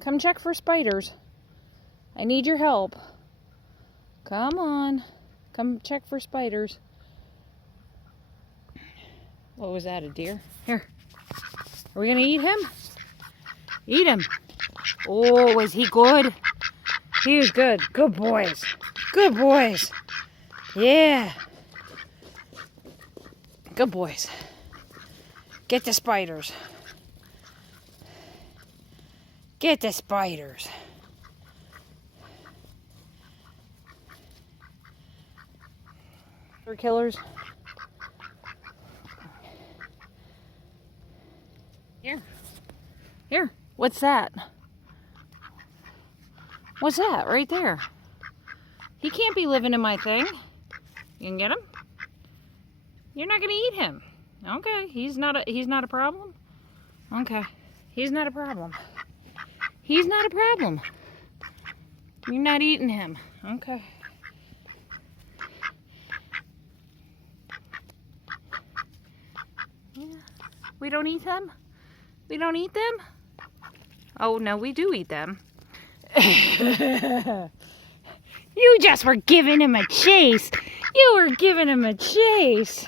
Come check for spiders. I need your help. Come on. Come check for spiders. What was that, a deer? Here. Are we going to eat him? Eat him. Oh, was he good? He was good. Good boys. Good boys. Yeah. Good boys. Get the spiders. Get the spiders. They're killers. Here. Here. What's that? What's that right there? He can't be living in my thing. You can get him? You're not gonna eat him. Okay, he's not a problem. Okay. He's not a problem. He's not a problem. You're not eating him. Okay. Yeah. We don't eat them? We don't eat them? Oh, no, we do eat them. You just were giving him a chase. You were giving him a chase.